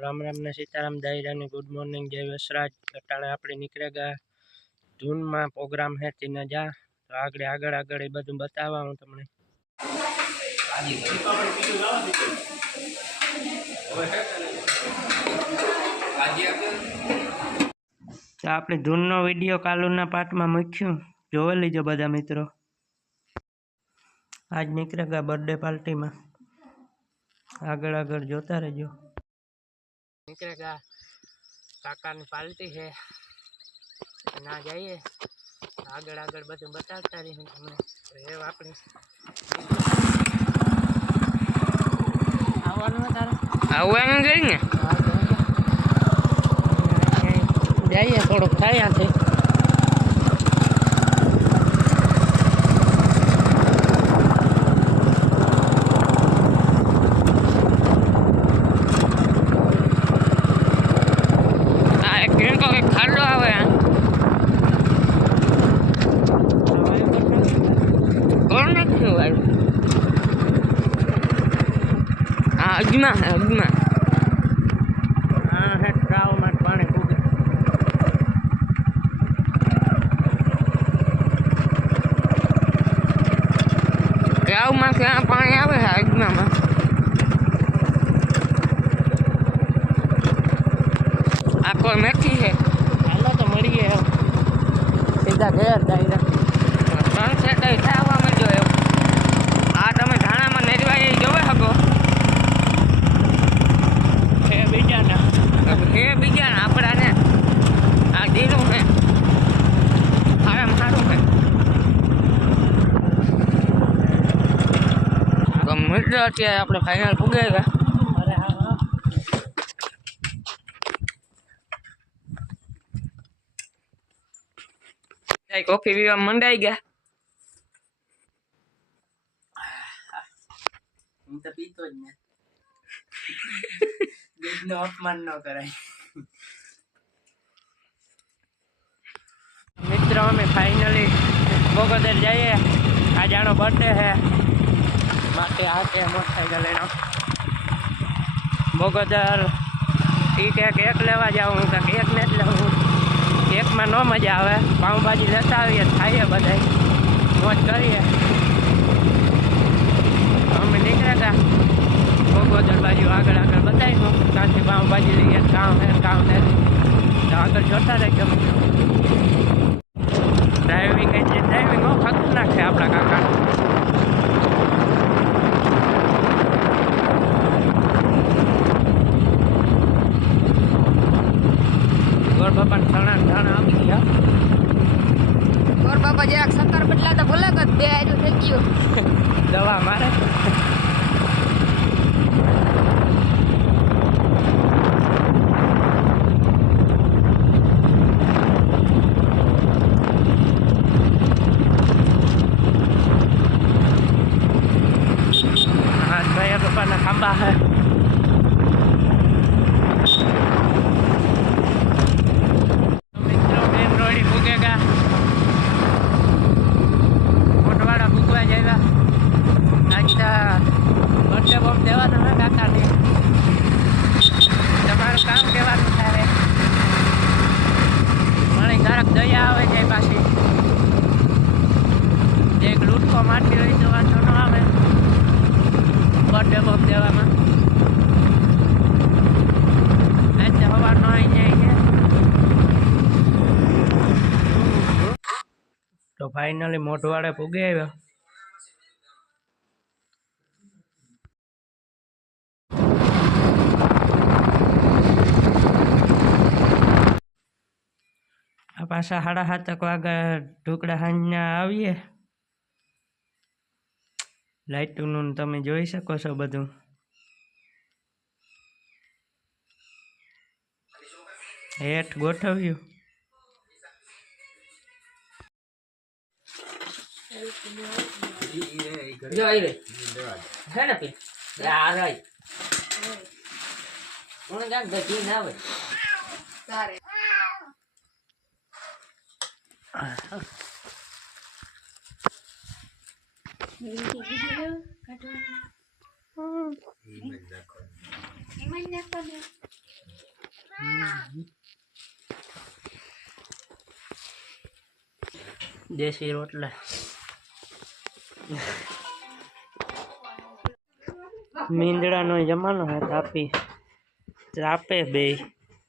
राम राम ने सीताराम दायरा ने गुड मॉर्निंग जय वसराज। अटाणे आपणे निकळ्या जून में प्रोग्राम है तीन जा तो आगे आगे आगे बधु बतावा हूँ तमने। तो आपणे धून नो विडियो कालूना पार्ट में मूक्यु जोई लीजो बधा मित्रों। आज निकळ्या बर्थडे पार्टी में आगळ आगळ जोता रहो। निकळ्या काका की पार्टी है ना जाइए आगळ आगळ बधु बताता रही हूँ तमने। रेव आपणी आवવાનું તારે આવવાનું જઈ ને જઈએ થોડુંક થાય આથી। अजमा है अजमा हाँ है ट्राव में पानी कूदे ट्राव में क्या पानी आवे है अजमा में। आ कोई मेथी है हेलो तो मरिए सीधा घर दायरा सनसेट थवा में जो है आ तमे धाणा में नेरवाई जोवे हको बीजा अपना ने आ जीरो है हारम हारू है तो मित्र अत्यारे आपणे फाइनल पुगेगा। अरे हाँ कॉफी पीवा मंडाई गया हूँ तो पीतो ज ने दूध अपमान न कराय। मित्रों में फाइनली बोगोदर जाइए आज आनो बर्थडे है माटे आके मोटरसाइकिल लेना बोगोदर ठीक है केक लेवा जाऊँ तो केक नहीं लेवू केक में न मजा आवे पाव भाजी लेता आवीए खाइए बधाई मौज करिए। हम निकलेगा बोगोदर बाजू आगे आगे बताई हूँ कांची पाव भाजी लीए काम है तो आगे जोता रहो। ड्राइविंग ड्राइविंग खतरनाक है अपना काका गोर बापा ठाणा ठाणा आवी गया गोर बापा जे 70 बदला तो भले कर बे आजू થઈ ગયો दवा मारे खंबा है मित्रों मेन रोड ही भूगेगा मोटवाड़ा भूगवा जाएगा अच्छा बर्थडे बम देवा है काका ने तमारू काम देवानुं थारे मने घराक दया आवे जाए पाछी एक लूटको मारती रही तो वांधो न आवे बर्थडे बम देवा में ऐसे हवा न आई जाएंगे। तो फाइनली मोटवाड़े पुगे पासा 7:30 वागे ढुकड़ा हांजना आवीए लाइटों तमे जोई सको छो बधुं हेठ गोठव्यु जोई रे है ना पे यार आई कोण जाग गती ना आवे सारे દેશી રોટલા મીંદડાનો જમાનો હે તાપે બે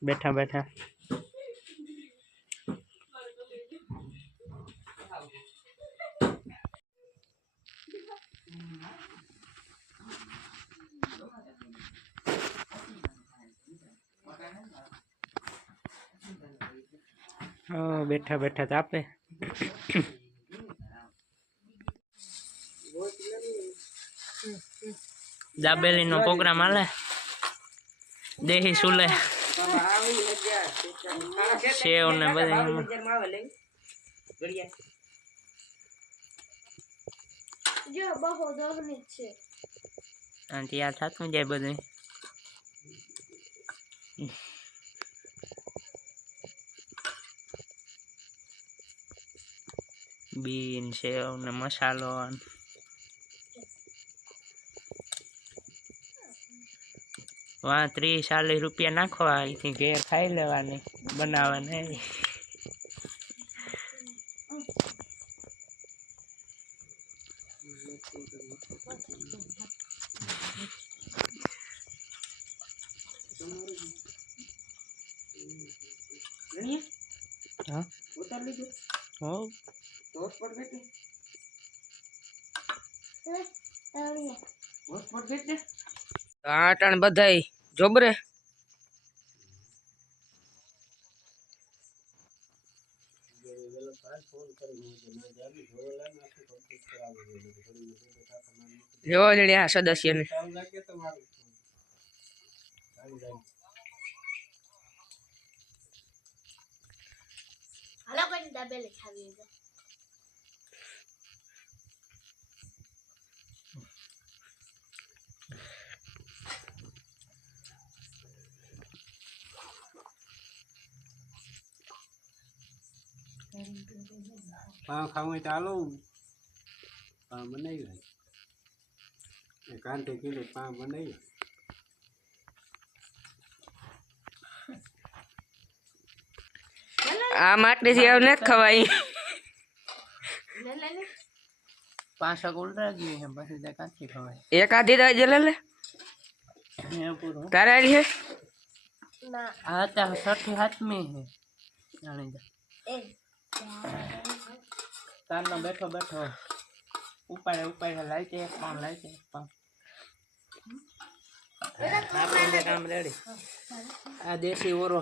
બેઠા બેઠા બેઠા બેઠા તાપે દાબેલી નો પ્રોગ્રામ હાલે દેહી સુલે સેવ ને બધું ત્યાં થતું જાય બધું બીન સેવ ને મસાલો वहाँ 30-40 रुपया नाखवा थी घेर खाई लेवानी बनावाने हाँ उतार लीजिए हो टॉस पर बैठे टॉस पर बैठे आटण बधाई जोबरे जो जड़िया सदस्य ने हेलो कोई दाबेली खावी है पाव खाऊं चालो पाव बनाई एक आधे किलो पाव बनाई आ माटे से अब नहीं खवाई पांच उल्टा गई है बस देखा की खवाई एक आधी दे ले ले ये पूरा तारे आई है ना आता छठी हाथ में है जाने जा तानो बैठो बैठो ऊपर लाइट एक पाँव काम रेडी आ देसी ओरो